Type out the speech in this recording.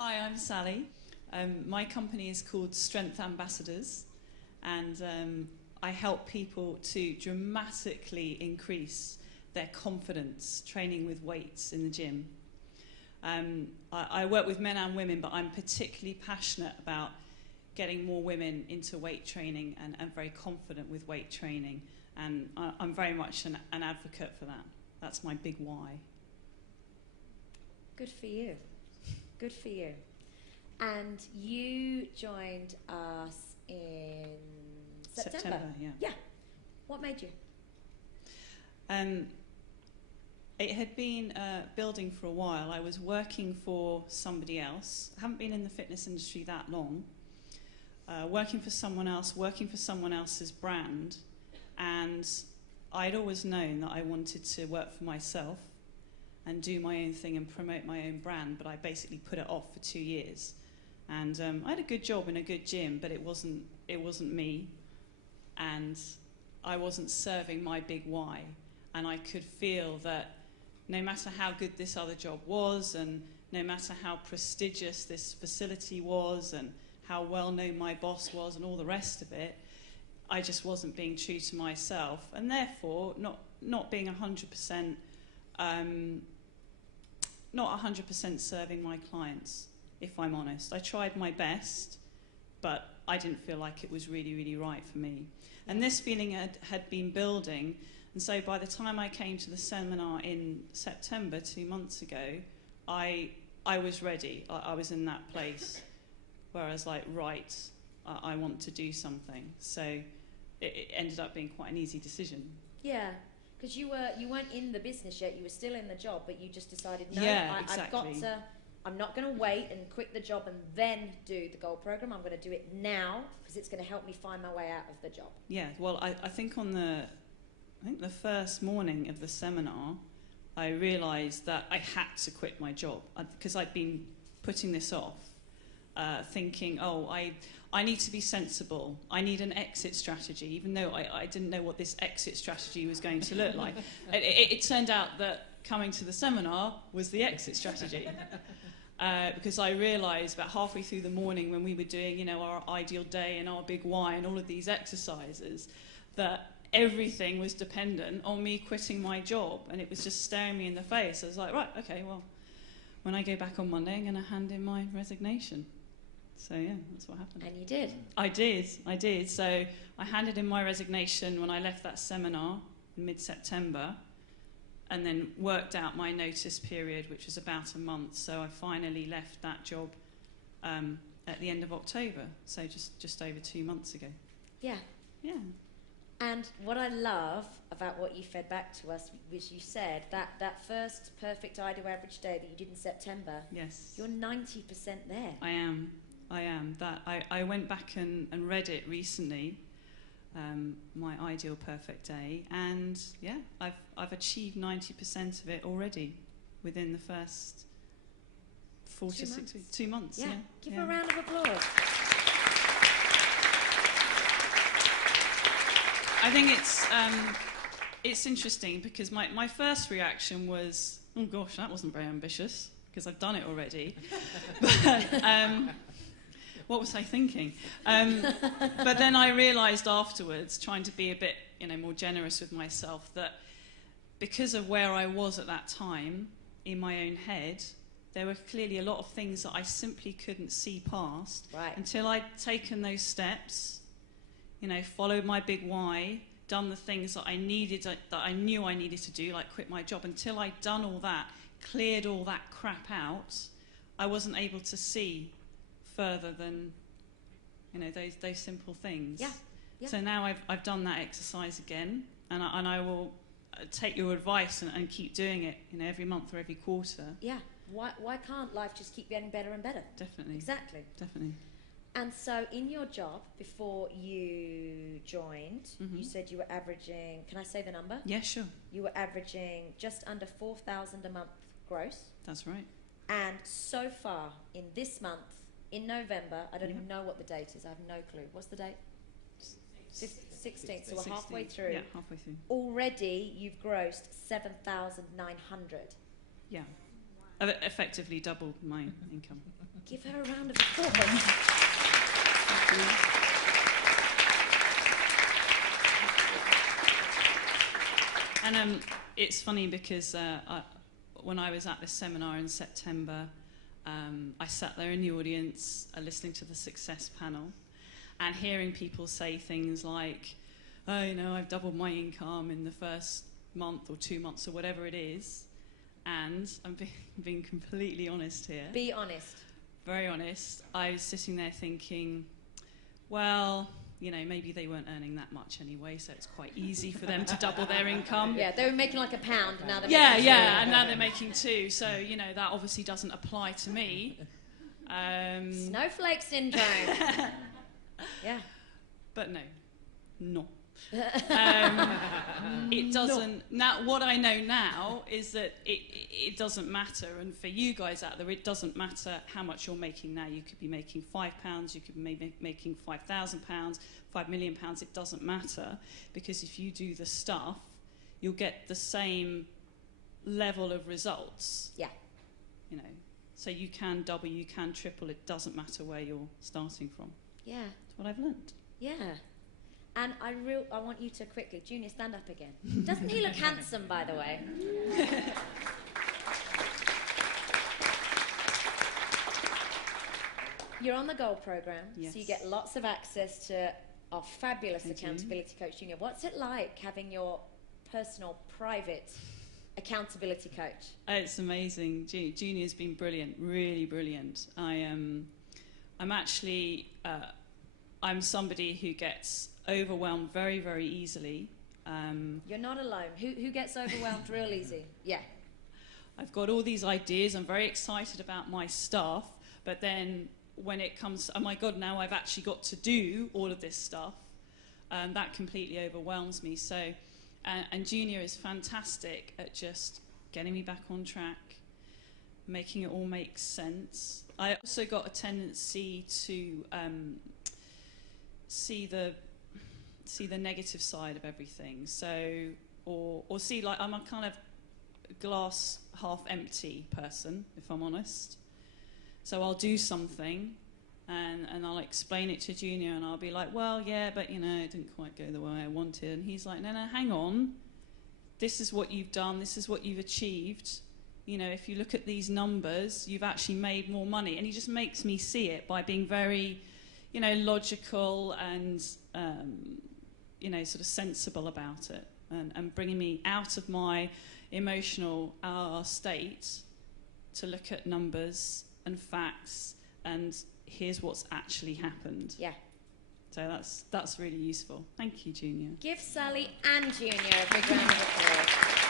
Hi, I'm Sally. My company is called Strength Ambassadors, and I help people to dramatically increase their confidence training with weights in the gym. I work with men and women, but I'm particularly passionate about getting more women into weight training and very confident with weight training. And I'm very much an advocate for that. That's my big why. Good for you. Good for you. And you joined us in September. Yeah. Yeah. What made you? It had been building for a while. I was working for somebody else. I haven't been in the fitness industry that long. Working for someone else's brand. And I'd always known that I wanted to work for myself and do my own thing and promote my own brand, but I basically put it off for 2 years. And I had a good job in a good gym, but it wasn't me, and I wasn't serving my big why. And I could feel that no matter how good this other job was, and no matter how prestigious this facility was, and how well known my boss was, and all the rest of it, I just wasn't being true to myself, and therefore not being 100%. Not 100% serving my clients, if I'm honest. I tried my best, but I didn't feel like it was really, really right for me. And this feeling had been building, and so by the time I came to the seminar in September, 2 months ago, I was ready. I was in that place where I was like, right, I want to do something. So it ended up being quite an easy decision. Yeah. Because you weren't in the business yet, you were still in the job, but you just decided, no, exactly. I'm not going to wait and quit the job and then do the gold program. I'm going to do it now because it's going to help me find my way out of the job. Yeah, well, I think the first morning of the seminar, I realised that I had to quit my job because I'd been putting this off, thinking, I need to be sensible. I need an exit strategy, even though I didn't know what this exit strategy was going to look like. It turned out that coming to the seminar was the exit strategy. Because I realised about halfway through the morning when we were doing, our ideal day and our big why and all of these exercises, that everything was dependent on me quitting my job, and it was just staring me in the face. I was like, right, okay, well, when I go back on Monday, I'm going to hand in my resignation. So, yeah, that's what happened. And you did? I did. So I handed in my resignation when I left that seminar in mid-September, and then worked out my notice period, which was about a month. So I finally left that job at the end of October, so just over 2 months ago. Yeah. Yeah. And what I love about what you fed back to us was you said that first perfect ideal average day that you did in September, Yes. you're 90% there. I am. That I went back and read it recently, my ideal perfect day, and yeah, I've achieved 90% of it already within the first 4 to 6 weeks. 2 months. Yeah. Give her a round of applause. I think it's interesting because my first reaction was, oh gosh, that wasn't very ambitious because I've done it already. But what was I thinking? But then I realised afterwards, trying to be a bit, more generous with myself, that because of where I was at that time in my own head, there were clearly a lot of things that I simply couldn't see past until I'd taken those steps, followed my big why, done the things that I knew I needed to do, like quit my job. Until I'd done all that, cleared all that crap out, I wasn't able to see further than those simple things. Yeah. So now I've done that exercise again, and I will take your advice and keep doing it every month or every quarter. Yeah. Why can't life just keep getting better and better? Definitely. Exactly. Definitely. And so in your job before you joined, you said you were averaging, can I say the number? Yeah, sure. You were averaging just under 4,000 a month gross. That's right. And so far in this month, in November, I don't even know what the date is. I have no clue. What's the date? 16th. So we're halfway through. Yeah, halfway through. Already you've grossed 7,900. Yeah. I've effectively doubled my income. Give her a round of applause. And it's funny because when I was at this seminar in September, I sat there in the audience listening to the success panel and hearing people say things like, oh, you know, I've doubled my income in the first month or 2 months or whatever it is. And I'm being completely honest here. Be honest. Very honest. I was sitting there thinking, well, you know, maybe they weren't earning that much anyway, so it's quite easy for them to double their income. Yeah, they were making like £1, now they're making 2. Yeah, and now they're making 2. So, you know, that obviously doesn't apply to me. Snowflake syndrome. Yeah. But no. It doesn't. Now, what I know now is that it doesn't matter, and for you guys out there, it doesn't matter how much you're making now. You could be making £5, you could be making £5,000, £5 million. It doesn't matter, because if you do the stuff, you'll get the same level of results. Yeah. You know, so you can double, you can triple. It doesn't matter where you're starting from. Yeah. That's what I've learnt. Yeah. And I want you to quickly, Junior, stand up again. Doesn't he look handsome, by the way? You're on the Gold Programme, yes. So you get lots of access to our fabulous accountability coach, Junior. What's it like having your personal, private accountability coach? It's amazing. Junior's been brilliant, really brilliant. I'm actually, I'm somebody who gets overwhelmed very, very easily. You're not alone. Who gets overwhelmed real easy? Yeah. I've got all these ideas. I'm very excited about my stuff, but then when it comes, oh my God, now I've actually got to do all of this stuff, that completely overwhelms me. So, and Junior is fantastic at just getting me back on track, making it all make sense. I also got a tendency to see the negative side of everything. So, or see, like, I'm a kind of glass half empty person, if I'm honest. So I'll do something and I'll explain it to Junior and I'll be like, well, yeah, but you know, it didn't quite go the way I wanted. And he's like, no, hang on. This is what you've done. This is what you've achieved. You know, if you look at these numbers, you've actually made more money. And he just makes me see it by being very, you know, logical and, you know, sort of sensible about it and bringing me out of my emotional state to look at numbers and facts and here's what's actually happened. Yeah. So that's really useful. Thank you, Junior. Give Sally and Junior a big round of applause.